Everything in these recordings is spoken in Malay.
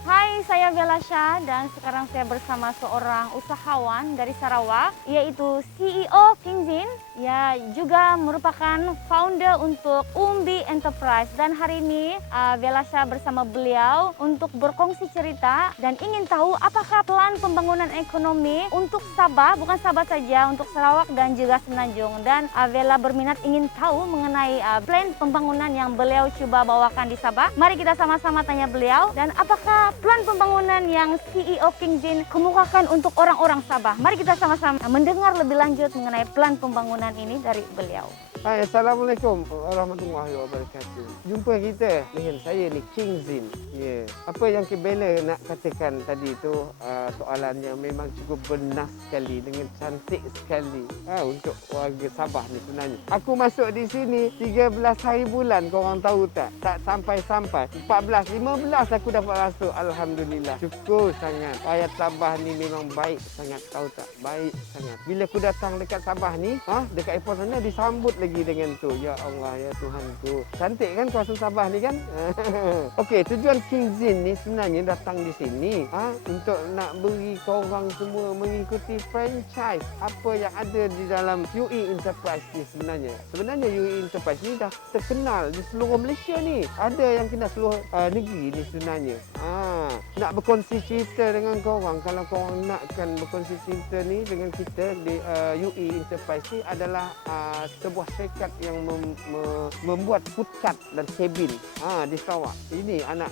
Hai, saya Belasha dan sekarang saya bersama seorang usahawan dari Sarawak, yaitu CEO King Zin, ya juga merupakan founder untuk Umbi Enterprise. Dan hari ini Belasha bersama beliau untuk berkongsi cerita dan ingin tahu apakah plan pembangunan ekonomi untuk Sabah, bukan Sabah saja, untuk Sarawak dan juga Semenanjung. Dan Bella berminat ingin tahu mengenai plan pembangunan yang beliau coba bawakan di Sabah. Mari kita sama-sama tanya beliau dan apakah plan pembangunan yang CEO King Zin kemukakan untuk orang-orang Sabah. Mari kita sama-sama mendengar lebih lanjut mengenai plan pembangunan ini dari beliau. Hai, Assalamualaikum warahmatullahi wabarakatuh. Jumpa kita dengan saya ni King Zin. Ya. Apa yang Bella nak katakan tadi tu soalannya memang cukup benar sekali dengan cantik sekali untuk warga Sabah ni sebenarnya. Aku masuk di sini 13 hari bulan, korang tahu tak? Tak sampai-sampai 14, 15 aku dapat masuk. Alhamdulillah. Syukur sangat. Rakyat Sabah ni memang baik sangat, tahu tak? Baik sangat. Bila aku datang dekat Sabah ni, dekat airport sana disambut lagi dengan tu. Ya Allah, ya Tuhanku. Cantik kan kawasan Sabah ni kan? Okey, tujuan King Zin ni sebenarnya datang di sini untuk nak beri korang semua mengikuti franchise apa yang ada di dalam UE Enterprise ni sebenarnya. Sebenarnya UE Enterprise ni dah terkenal di seluruh Malaysia ni. Ada yang kenal seluruh negeri ni sebenarnya. Nak berkongsi cerita dengan korang, kalau korang nakkan berkongsi cerita ni dengan kita di UE Enterprise ni adalah sebuah syarikat yang membuat food cart dan cabin di Sarawak. Ini anak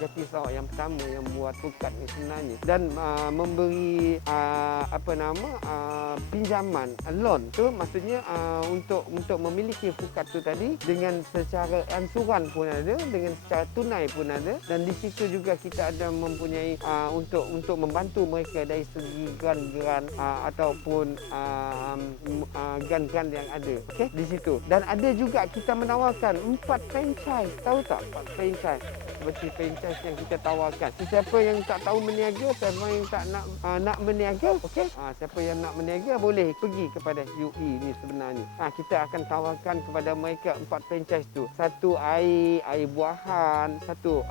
jati Sarawak yang pertama yang buat food cart ni sebenarnya, dan memberi pinjaman, loan tu maksudnya untuk memiliki food cart tu tadi dengan secara ansuran pun ada, dengan secara tunai pun ada, dan di situ juga kita ada mempunyai untuk membantu mereka dari segi grant ataupun grant yang ada. Okey, di situ. Dan ada juga kita menawarkan 4 franchise. Tahu tak 4 franchise? Seperti franchise yang kita tawarkan. Siapa yang tak tahu meniaga, siapa yang tak nak meniaga, okey? Siapa yang nak meniaga boleh pergi kepada UE ni sebenarnya. Kita akan tawarkan kepada mereka 4 franchise tu. Satu air buahan, satu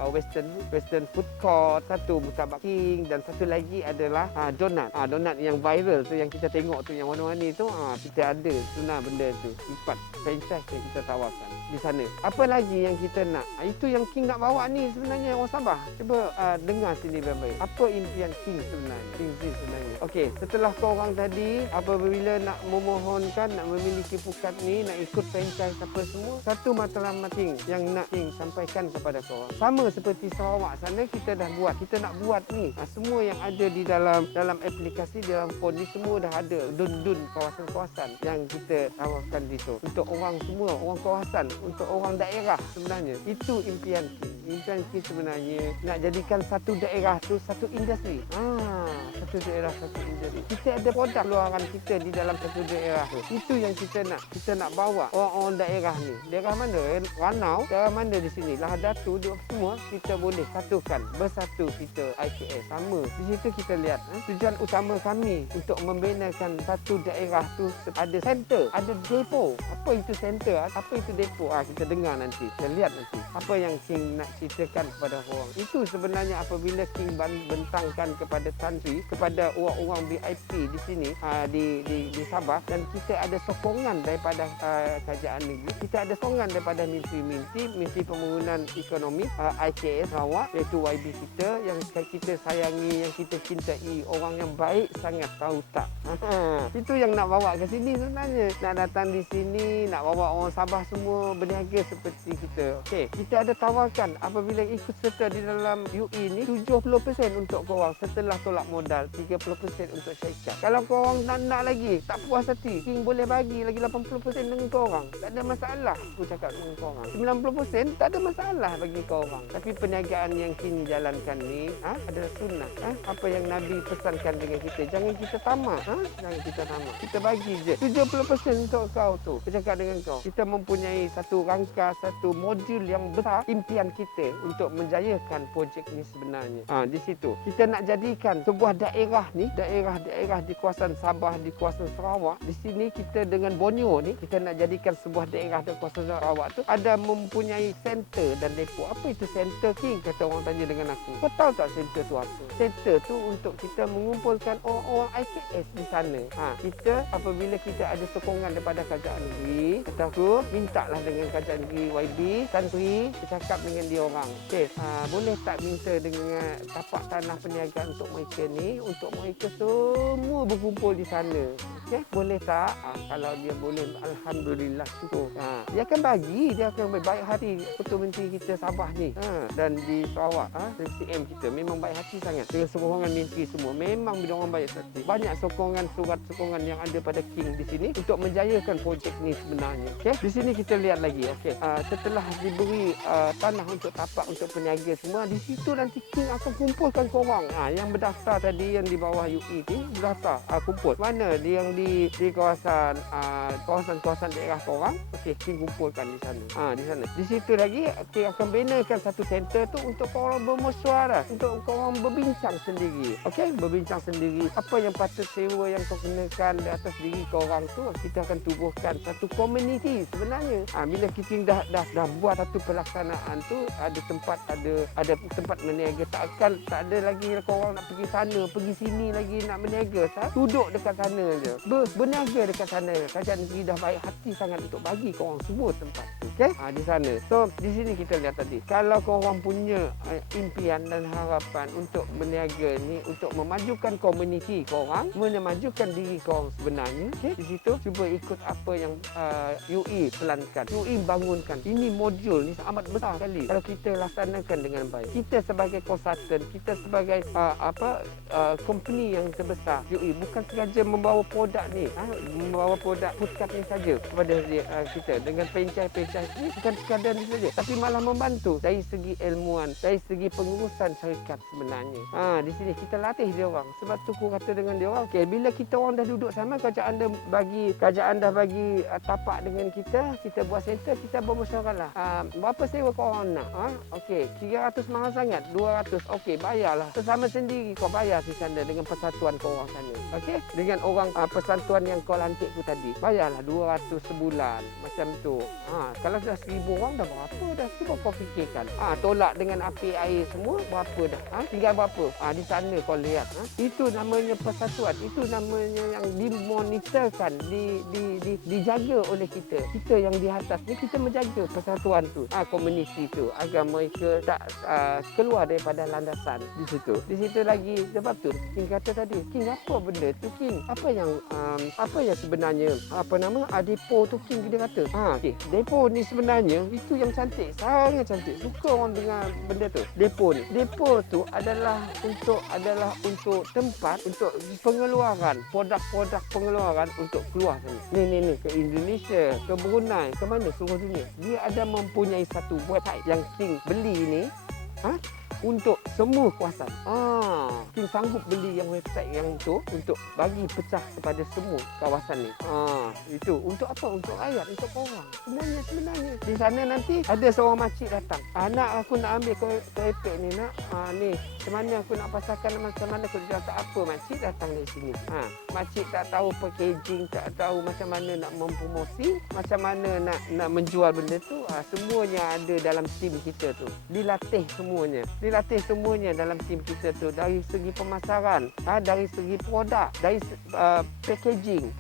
western food court, satu Murtabak King, dan satu lagi adalah donat. Donat yang viral tu yang kita tengok tu yang warna-warni tu, kita ada sebenarnya benda tu. 4 franchise yang kita tawarkan di sana. Apa lagi yang kita nak? Itu yang King nak bawa ni sebenarnya orang Sabah. Cuba dengar sini baik-baik. Apa impian King sebenarnya? King Zin sebenarnya. Okey, setelah korang tadi apabila nak memohonkan nak memiliki pukat ni, nak ikut franchise apa semua, satu matlamat King yang nak King sampaikan kepada korang. Sama seperti Sarawak sana kita dah buat. Kita nak buat ni. Semua yang ada di dalam aplikasi, dalam phone ni semua dah ada. Dun kawasan-kawasan yang kita tawarkan di situ. Untuk orang semua, orang kawasan, untuk orang daerah sebenarnya. Itu impian King. Impian King sebenarnya nak jadikan satu daerah tu satu industri. Satu daerah satu industri. Kita ada produk luaran kita di dalam satu daerah tu. Itu yang kita nak. Kita nak bawa orang-orang daerah ni. Daerah mana? Ranau. Daerah mana di sini? Lahad Datu, semua kita boleh satukan. Bersatu kita IKS. Sama. Di situ kita lihat tujuan utama kami untuk membinakan satu daerah tu ada center, ada depo. Apa itu center? Apa itu depo? Kita dengar nanti. Kita lihat nanti. Apa yang King nak ceritakan kepada orang. Itu sebenarnya apabila King bentangkan kepada Tan Sri, kepada orang-orang VIP di sini di Sabah, dan kita ada sokongan daripada kerajaan negeri. Kita ada sokongan daripada Ministri Pembangunan Ekonomi IKS Sarawak, iaitu YB kita yang kita sayangi, yang kita cintai, orang yang baik sangat, tahu tak? Itu yang nak bawa ke sini sebenarnya. Nak datang di sini, nak bawa orang Sabah semua berniaga seperti kita. Okey, kita ada tawarkan apabila ikut serta di dalam UE ni 70% untuk korang setelah tolak modal, 30% untuk syarikat. Kalau korang nak lagi, tak puas hati, King boleh bagi lagi 80% dengan korang. Tak ada masalah, aku cakap dengan korang. 90% tak ada masalah bagi korang. Tapi perniagaan yang King jalankan ni adalah sunnah. Apa yang Nabi pesankan dengan kita, jangan kita tamak. Jangan kita tamak. Kita bagi je 70% untuk kau tu. Aku cakap dengan kau, kita mempunyai satu rangka, satu modul yang besar, impian kita untuk menjayakan projek ni sebenarnya. Di situ kita nak jadikan sebuah daerah daerah ni, daerah di kawasan Sabah, di kawasan Sarawak, di sini kita dengan Borneo ni, kita nak jadikan sebuah daerah di kawasan Sarawak tu ada mempunyai center dan depo. Apa itu center, King? Kata orang tanya dengan aku. Kau tahu tak center tu apa? Center tu untuk kita mengumpulkan orang-orang IKS di sana. Kita apabila kita ada sokongan daripada kerajaan negeri, kata aku, mintalah dengan kerajaan negeri YB, Tan Sri, bercakap dengan dia orang. Okey, boleh tak minta dengan tapak tanah perniagaan untuk mereka ni, untuk mereka semua berkumpul di sana. Okey, boleh tak? Kalau dia boleh, alhamdulillah syukur. Dia akan bagi, dia akan baik hati Ketua Menteri kita Sabah ni. Dan di Sarawak, CM kita memang baik hati sangat. Dengan sokongan menteri semua, memang dia orang baik hati. Banyak sokongan, surat sokongan yang ada pada King di sini untuk menjayakan projek ni sebenarnya. Okey, di sini kita lihat lagi. Okey, setelah diberi tanah untuk tapak untuk peniaga semua, di situ nanti King akan kumpulkan korang yang berdaftar tadi, yang di bawah UI ni berdaftar, kumpul. Mana dia yang di kawasan kawasan daerah korang, okey, King kumpulkan di sana. Di sana. Di situ lagi King akan benakan satu center tu untuk korang bermesyuarat, untuk korang berbincang sendiri. Okey, berbincang sendiri apa yang patut sewa yang kau kenakan di atas diri korang tu. Kita akan tubuhkan satu komuniti sebenarnya. Bila kita dah buat satu pelaksanaan tu, ada tempat meniaga, tak ada lagi korang nak pergi sana pergi sini lagi nak meniaga. Duduk dekat sana je, berniaga dekat sana. Kerajaan negeri dah baik hati sangat untuk bagi korang semua tempat tu. Okey, di sana. So di sini kita lihat tadi, kalau korang punya impian dan harapan untuk berniaga ni, untuk memajukan komuniti korang, memajukan diri korang sebenarnya, okey, di situ cuba ikut apa yang UI pelankan, UI bangunkan. Ini modul ni amat besar sekali kalau kita laksanakan dengan baik. Kita sebagai konsultan, kita sebagai company yang terbesar, UI bukan sengaja membawa produk ni, membawa produk Puskad ni saja kepada kita dengan franchise ni, bukan sekadar ni saja, tapi malah membantu dari segi ilmuan, dari segi pengurusan syarikat sebenarnya. Di sini kita latih dia orang. Sebab tu aku kata dengan dia orang, okey, bila kita orang dah duduk sama, kerajaan dah bagi tapak dengan kita buat center, kita bermusyawarah lah. Berapa sewa kau orang nak? Okey, 300 mahal sangat, 200. Okey, bayarlah. Sesama sendiri kau bayar di sana dengan persatuan kau orang sana. Okey, dengan orang persatuan yang kau lantik tu tadi, bayarlah 200 sebulan macam tu. Kalau dah 1000 orang dah berapa dah? Cuba kau fikirkan. Tolak dengan api air semua berapa dah? Tinggal berapa? Di sana kau lihat. Itu namanya persatuan. Itu namanya yang dimonitorkan, dijaga oleh kita. Kita yang di atas ni, kita menjaga persatuan tu, komuniti tu, agar mereka tak keluar daripada landasan di situ. Di situ lagi, sebab tu King kata tadi, King apa benda tu King? Apa yang sebenarnya depo tu King dia kata. Okay, depo ni sebenarnya itu yang cantik, sangat cantik. Suka orang dengar benda tu. Depo ni. Depo tu adalah untuk tempat untuk pengeluaran, produk-produk pengeluaran untuk keluar sana. Ni ke Indonesia, ke Brunei, ke mana seluruh dunia. Dia ada mempunyai satu website yang King beli ni untuk semua kawasan. King sanggup beli yang website yang tu untuk bagi pecah kepada semua kawasan ni. Itu untuk apa? Untuk rakyat, untuk orang. Semuanya sebenarnya. Di sana nanti ada seorang makcik datang. Nak aku nak ambil kerepek ni nak. Ni, macam mana aku nak pasarkan, macam mana aku jual, tak apa. Makcik datang dari sini. Makcik tak tahu packaging, tak tahu macam mana nak mempromosi, macam mana nak menjual benda tu. Semuanya ada dalam tim kita tu. Dilatih semuanya dalam tim kita tu, dari segi pemasaran, dari segi produk, dari packaging,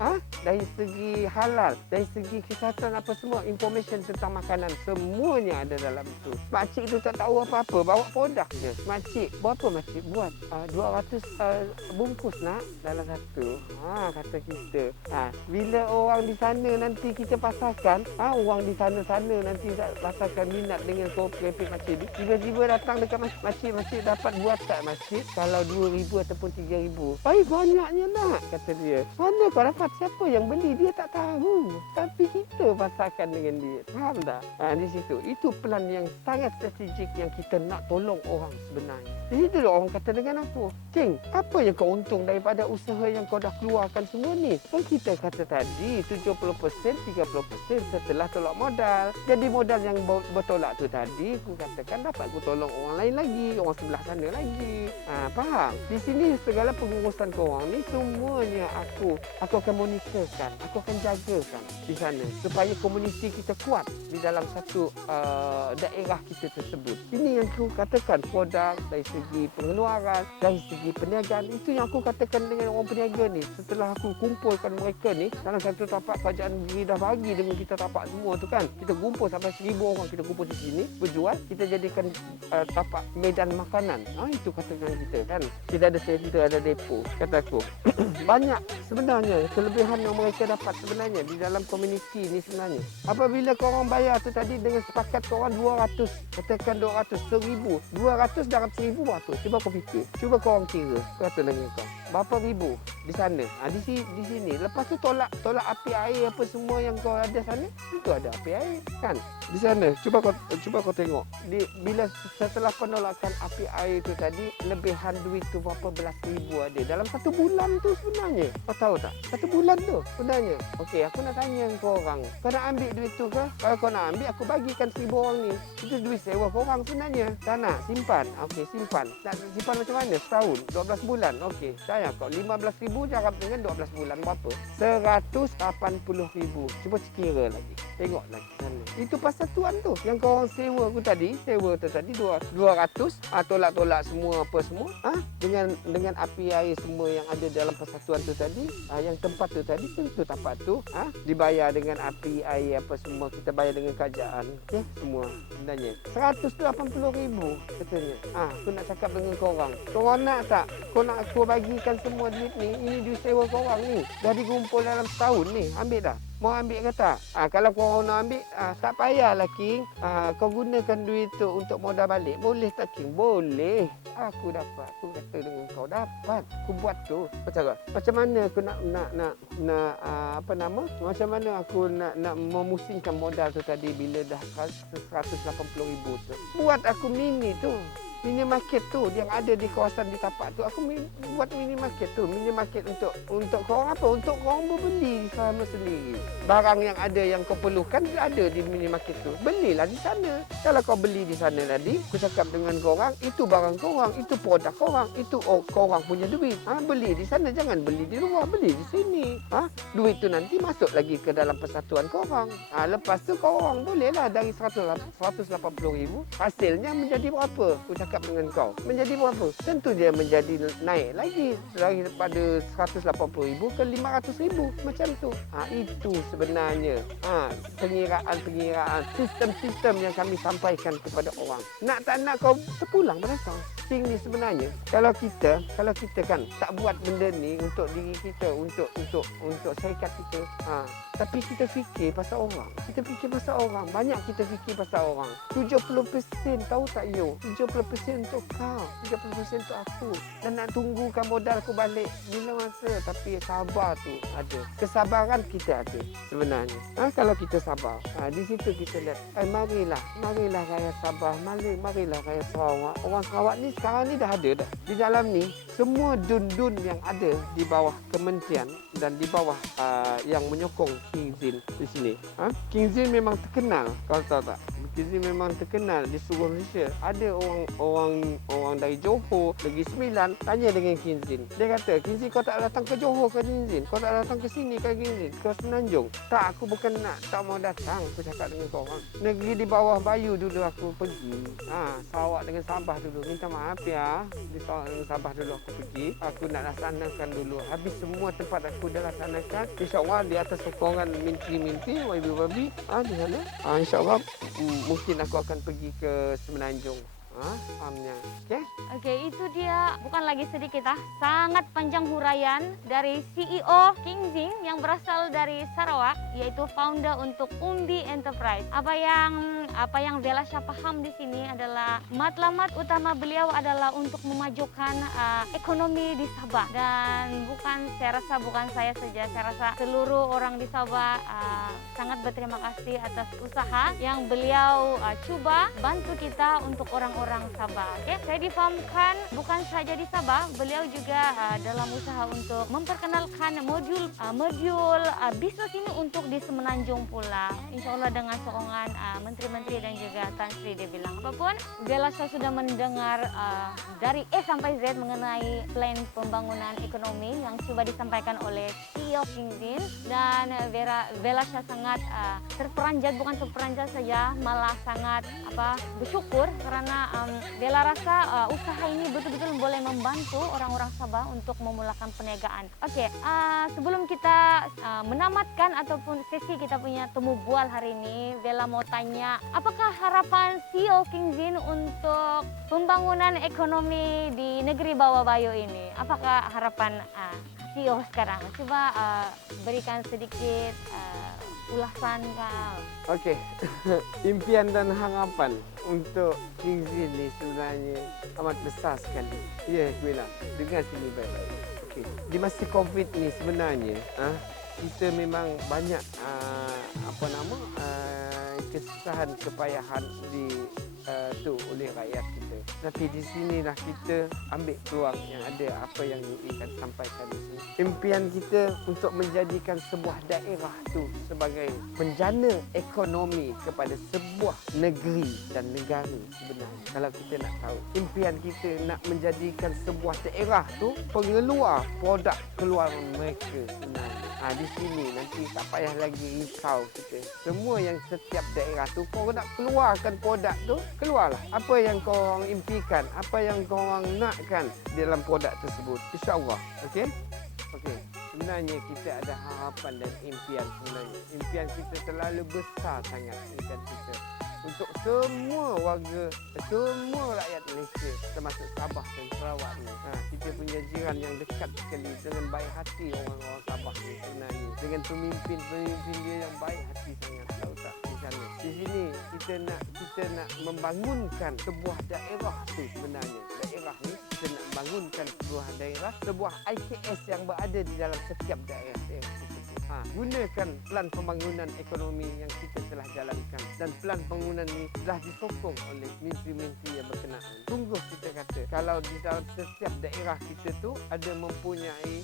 dari segi halal, dari segi kesihatan, apa semua information tentang makanan, semuanya ada dalam itu. Makcik tu tak tahu apa-apa, bawa produknya. Makcik, berapa makcik buat? 200 bungkus nak dalam satu. Kata kita. Bila orang di sana nanti kita pasarkan, orang di sana nanti pasarkan minat dengan kerepek makcik ni, tiba-tiba datang dekat makcik dapat buat tak makcik? Kalau 2,000 ataupun 3,000. Banyaknya nak, kata dia. Mana kau dapat? Siapa yang beli? Dia tak tahu. Tapi kita pasarkan dengan dia. Faham tak? Di situ. Itu plan yang sangat strategik yang kita nak tolong orang sebenarnya. Di situ orang kata dengan aku, King, apa yang kau untung daripada usaha yang kau dah keluarkan semua ni? Kan kita kata tadi, 70%, 30% setelah tolak modal. Jadi modal yang bertolak tu tadi, aku katakan dapat aku tolong orang lain lagi. lagi, orang sebelah sana lagi. Faham? Di sini segala pengurusan korang ni semuanya aku akan monitorkan, aku akan jagakan di sana supaya komuniti kita kuat di dalam satu daerah kita tersebut. Ini yang aku katakan, produk dari segi pengeluaran, dari segi perniagaan, itu yang aku katakan dengan orang peniaga ni. Setelah aku kumpulkan mereka ni dalam satu tapak kerajaan negeri dah bagi dengan kita tapak semua tu kan, kita kumpul sampai 1,000 orang, kita kumpul di sini berjual, kita jadikan tapak medan makanan. Itu katakan kita kan, kita ada center, ada depo. Kata aku banyak sebenarnya kelebihan yang mereka dapat sebenarnya di dalam komuniti ni sebenarnya. Apabila korang bayar tu tadi dengan sepakat korang 200, katakan 200, 1,000, 200 dalam 1,000 berapa? Cuba kau fikir, cuba korang kira, kata dengan kau berapa ribu di sana, di sini. Lepas tu tolak api air apa semua yang kau ada sana, itu ada api air kan di sana. Cuba kau tengok bila setelah penolakan api air tu tadi, lebihan duit tu berapa belas ribu ada dalam satu bulan tu sebenarnya. Kau tahu tak, satu bulan tu sebenarnya. Okey, aku nak tanya kau orang, kau nak ambil duit tu ke? Kalau kau nak ambil, aku bagikan 1,000 orang ni, itu duit sewa kau orang sebenarnya. Tak nak simpan, okey simpan. Nak simpan macam mana? Setahun, 12 bulan. Okey, saya kau 15,000 darab dengan 12 bulan berapa? 180,000. Cuba kira lagi, tengok lagi sana. Itu persatuan tu yang kau orang sewa tu tadi 200, tolak semua apa semua, dengan api air semua yang ada dalam persatuan tu tadi, yang tempat tu tadi, tentu tapak tu dibayar dengan api air apa semua, kita bayar dengan kerajaan, okey semua sebenarnya 180,000 katanya. Aku nak cakap dengan korang nak tak, kau nak aku bagikan semua duit ni, ini duit sewa korang ni dah dikumpul dalam setahun ni, ambil dah. Mau ambil ke tak? Kalau korang nak ambil, tak payahlah King. Kau gunakan duit tu untuk modal balik. Boleh tak King? Boleh. Aku dapat. Aku kata dengan kau dapat. Aku buat tu. Macam mana aku nak macam mana aku nak memusingkan modal tu tadi bila dah 180,000 tu. Buat aku mini tu. Minimarket tu yang ada di kawasan di tapak tu, aku buat minimarket tu. Minimarket untuk korang apa? Untuk korang berbeli sama sendiri. Barang yang ada yang kau perlukan ada di minimarket tu. Belilah di sana. Kalau kau beli di sana tadi, aku cakap dengan korang, itu barang korang, itu produk korang, itu korang punya duit. Beli di sana, jangan beli di luar, beli di sini. Duit tu nanti masuk lagi ke dalam persatuan korang. Lepas tu korang bolehlah dari 180,000 hasilnya menjadi berapa? Aku cakap dengan kau, menjadi berapa? Tentu dia menjadi naik lagi daripada 180,000 ke 500,000 macam tu. Itu sebenarnya pengiraan sistem-sistem yang kami sampaikan kepada orang. Nak tak nak kau terpulang pada kau. Ni sebenarnya kalau kita kan tak buat benda ni untuk diri kita, untuk syarikat kita, tapi kita fikir pasal orang. Banyak kita fikir pasal orang. 70% tahu tak yo? 70% untuk kau, 30% untuk aku. Dan nak tunggukan modal aku balik bila masa, tapi sabar tu ada. Kesabaran kita ada sebenarnya. Kalau kita sabar, di situ kita lihat, marilah raya Sabah, marilah raya Sarawak. Orang Sarawak ni sekarang ni dah ada dah. Di dalam ni semua dun-dun yang ada di bawah kementerian dan di bawah yang menyokong King Zin di sini. King Zin memang terkenal, kau tahu tak? King Zin memang terkenal di seluruh Malaysia. Ada orang dari Johor, Negeri Sembilan tanya dengan King Zin. Dia kata, King Zin kau tak datang ke Johor ke King Zin? Kau tak datang ke sini ke King Zin? Ke Semenanjung? Tak, aku bukan tak mau datang. Aku cakap dengan kau orang. Negeri di bawah Bayu dulu aku pergi. Sarawak dengan Sabah dulu. Minta maaf ya. Di Sarawak dengan Sabah dulu aku pergi. Aku nak laksanakan dulu. Habis semua tempat aku dah laksanakan. InsyaAllah di atas sokongan minti-minti wabi-wabi di sana. InsyaAllah mungkin aku akan pergi ke Semenanjung. Fahamnya. Okey, itu dia bukan lagi sedikit sangat panjang huraian dari CEO King Zin yang berasal dari Sarawak, yaitu founder untuk Umbi Enterprise. Apa yang Bella Shah paham di sini adalah matlamat utama beliau adalah untuk memajukan ekonomi di Sabah, dan saya rasa bukan saya saja, saya rasa seluruh orang di Sabah sangat berterima kasih atas usaha yang beliau cuba bantu kita untuk orang-orang Sabah. Saya difahamkan bukan saja di Sabah, beliau juga dalam usaha untuk memperkenalkan modul bisnes ini untuk di Semenanjung pula. InsyaAllah dengan sokongan menteri-menteri Menteri dan juga Tan Sri dia bilang. Apapun, Bella Shah sudah mendengar dari A sampai Z mengenai plan pembangunan ekonomi yang coba disampaikan oleh CEO King Zin, dan Bella Shah sangat terperanjat, bukan terperanjat saja, malah sangat bersyukur karena Bella rasa usaha ini betul-betul boleh membantu orang-orang Sabah untuk memulakan perniagaan. Oke, sebelum kita menamatkan ataupun sesi kita punya temu bual hari ini, Bella mau tanya, apakah harapan CEO King Zin untuk pembangunan ekonomi di negeri Bawah Bayo ini? Apakah harapan CEO sekarang? Coba berikan sedikit ulasan kau. Okey, impian dan harapan untuk King Zin ni sebenarnya amat besar sekali. Ya, Bella, dengar sini baik-baik. Okey, di masa COVID ni sebenarnya kita memang banyak kesusahan, kepayahan tu oleh rakyat kita. Tapi di sinilah kita ambil peluang yang ada, apa yang UI kan sampaikan di sini. Impian kita untuk menjadikan sebuah daerah tu sebagai penjana ekonomi kepada sebuah negeri dan negara sebenarnya. Kalau kita nak tahu, impian kita nak menjadikan sebuah daerah tu pengeluar produk keluaran mereka sebenarnya. Di sini nanti tak payah lagi risau kita. Semua yang setiap daerah tu kau nak keluarkan produk tu, keluarlah. Apa yang kau orang impikan, apa yang kau orang nakkan dalam produk tersebut. InsyaAllah. Okey? Okey. Sebenarnya kita ada harapan dan impian sebenarnya. Impian kita terlalu besar sangat, impian kita. Untuk semua warga, semua rakyat Malaysia, termasuk Sabah dan Sarawak ni. Kita punya jiran yang dekat sekali dengan baik hati orang-orang Sabah ni sebenarnya. Dengan pemimpin-pemimpin dia yang baik hati sangat, tahu tak, di sana. Di sini kita nak membangunkan sebuah daerah tu sebenarnya. Daerah ni kita nak bangunkan sebuah daerah, sebuah IKS yang berada di dalam setiap daerah tersebut. Gunakan plan pembangunan ekonomi yang kita telah jalankan, dan plan pembangunan ini telah disokong oleh menteri-menteri yang berkenaan. Sungguh kita kata, kalau di dalam setiap daerah kita tu ada mempunyai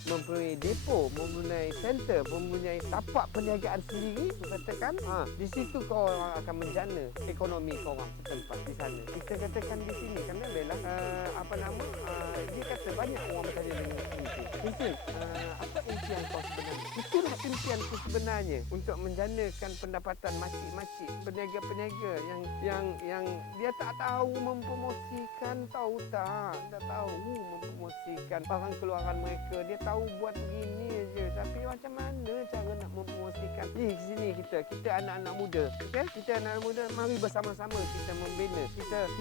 depo, mempunyai center, mempunyai tapak perniagaan sendiri, katakan, di situ kau orang akan menjana ekonomi kau orang setempat di sana. Kita katakan di sini kerana Bella dia kata banyak orang bertanya dengan ini. Mungkin apa impian kau sebenarnya? Itulah impianku sebenarnya, untuk menjanakan pendapatan makcik-makcik peniaga-peniaga yang dia tak tahu mempromosikan, tahu tak tahu mempromosikan barang keluaran mereka. Dia tahu buat begini aja, tapi macam mana cara nak mempromosikan? Di sini kita anak-anak muda, okey? Kita anak-anak muda, mari bersama-sama kita membina.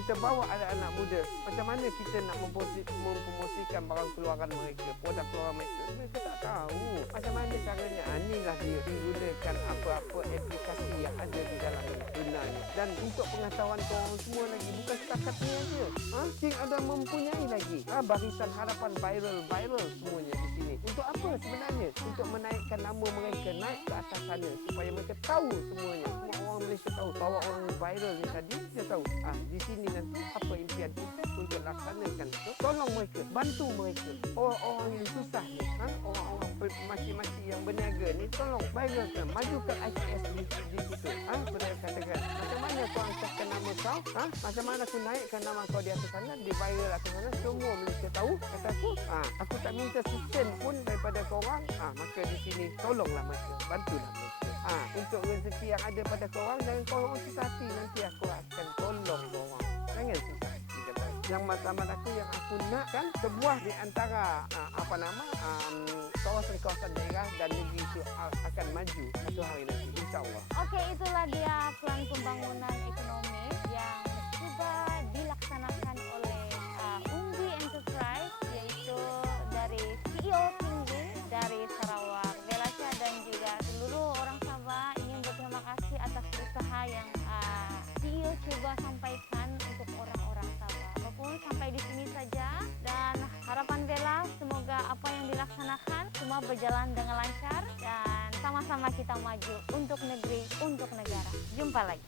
Kita bawa anak-anak muda, macam mana kita nak mempromosikan barang keluaran mereka, produk keluaran mereka. Mereka tak tahu macam mana caranya. Inilah dia digunakan apa-apa aplikasi yang ada di dalam sebenarnya. Dan untuk pengetahuan korang semua lagi, bukan setakat ni aja. King ada mempunyai lagi barisan harapan viral semuanya di sini. Untuk apa sebenarnya? Untuk menaikkan nama mereka naik ke atas sana, supaya mereka tahu semuanya. Semua orang Malaysia tahu bahawa orang viral ni tadi, dia tahu. Di sini nanti apa impian kita untuk laksanakan itu. Tolong mereka, bantu mereka. Orang-orang yang susah ni, orang-orang makcik-makcik yang berniaga ni, tolong viralkan, majukan IKS di situ. Boleh katakan, macam mana kau angkatkan nama kau? Macam mana aku naikkan nama kau di atas sana, di viral atas sana, semua Malaysia tahu. Kata aku tak minta sen pun daripada korang. Maka di sini tolonglah mereka, bantulah mereka. Untuk rezeki yang ada pada korang, jangan korang susah hati, nanti aku akan tolong korang. Jangan susah hati. Yang matlamat aku, yang aku nak kan sebuah di antara kawasan-kawasan daerah dan negeri itu akan maju satu hari nanti, insyaAllah. Oke, itulah dia plan pembangunan ekonomi yang coba dilaksanakan oleh Umbi Enterprise, yaitu dari CEO King Zin dari Sarawak, Bella Shah, dan juga seluruh orang Sabah. Ingin berterima kasih atas usaha yang CEO coba sampaikan untuk orang-orang Sabah. Apapun, sampai di sini saja, dan harapan Bella semoga apa yang dilaksanakan semua berjalan dengan lancar dan sama-sama kita maju untuk negeri, untuk negara. Jumpa lagi.